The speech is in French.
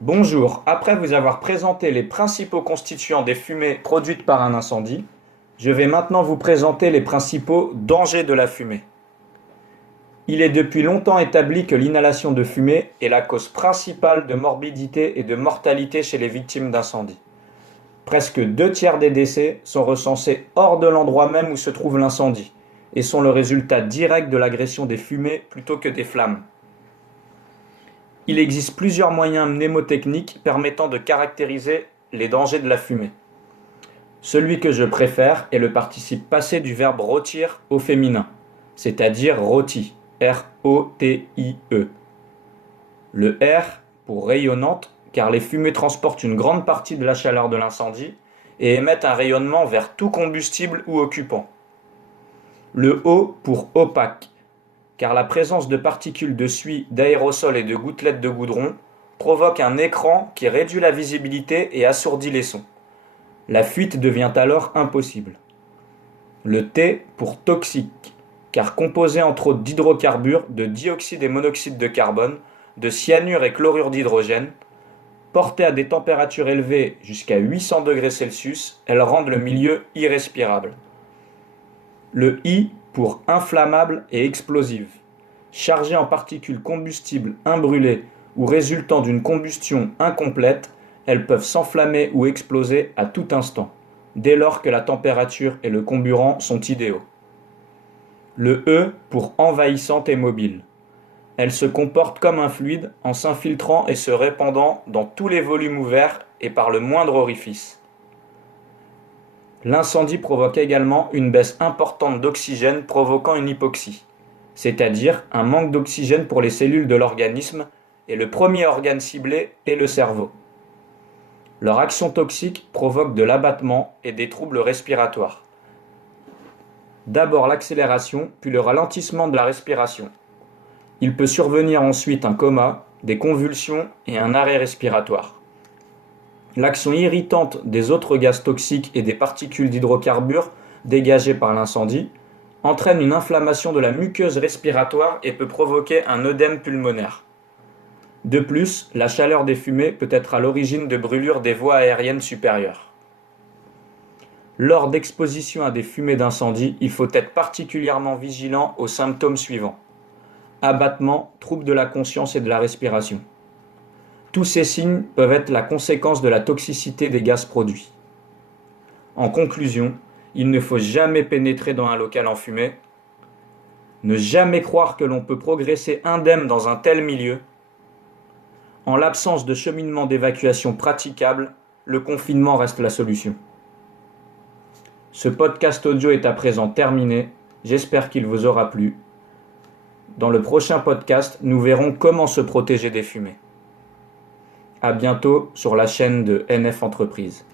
Bonjour, après vous avoir présenté les principaux constituants des fumées produites par un incendie, je vais maintenant vous présenter les principaux dangers de la fumée. Il est depuis longtemps établi que l'inhalation de fumée est la cause principale de morbidité et de mortalité chez les victimes d'incendie. Presque 2 tiers des décès sont recensés hors de l'endroit même où se trouve l'incendie et sont le résultat direct de l'agression des fumées plutôt que des flammes. Il existe plusieurs moyens mnémotechniques permettant de caractériser les dangers de la fumée. Celui que je préfère est le participe passé du verbe rôtir au féminin, c'est-à-dire rôti, R-O-T-I-E. Le R pour rayonnante, car les fumées transportent une grande partie de la chaleur de l'incendie et émettent un rayonnement vers tout combustible ou occupant. Le O pour opaque, car la présence de particules de suie, d'aérosols et de gouttelettes de goudron provoque un écran qui réduit la visibilité et assourdit les sons. La fuite devient alors impossible. Le T pour toxique, car composé entre autres d'hydrocarbures, de dioxyde et monoxyde de carbone, de cyanure et chlorure d'hydrogène, portées à des températures élevées jusqu'à 800 degrés Celsius, elles rendent le milieu irrespirable. Le I pour inflammable et explosive, chargée en particules combustibles imbrûlées ou résultant d'une combustion incomplète, elles peuvent s'enflammer ou exploser à tout instant, dès lors que la température et le comburant sont idéaux. Le E pour envahissante et mobile. Elle se comporte comme un fluide en s'infiltrant et se répandant dans tous les volumes ouverts et par le moindre orifice. L'incendie provoque également une baisse importante d'oxygène provoquant une hypoxie, c'est-à-dire un manque d'oxygène pour les cellules de l'organisme, et le premier organe ciblé est le cerveau. Leur action toxique provoque de l'abattement et des troubles respiratoires. D'abord l'accélération, puis le ralentissement de la respiration. Il peut survenir ensuite un coma, des convulsions et un arrêt respiratoire. L'action irritante des autres gaz toxiques et des particules d'hydrocarbures dégagées par l'incendie entraîne une inflammation de la muqueuse respiratoire et peut provoquer un œdème pulmonaire. De plus, la chaleur des fumées peut être à l'origine de brûlures des voies aériennes supérieures. Lors d'exposition à des fumées d'incendie, il faut être particulièrement vigilant aux symptômes suivants: abattement, troubles de la conscience et de la respiration. Tous ces signes peuvent être la conséquence de la toxicité des gaz produits. En conclusion, il ne faut jamais pénétrer dans un local enfumé, ne jamais croire que l'on peut progresser indemne dans un tel milieu. En l'absence de cheminement d'évacuation praticable, le confinement reste la solution. Ce podcast audio est à présent terminé, j'espère qu'il vous aura plu. Dans le prochain podcast, nous verrons comment se protéger des fumées. À bientôt sur la chaîne de NF Entreprises.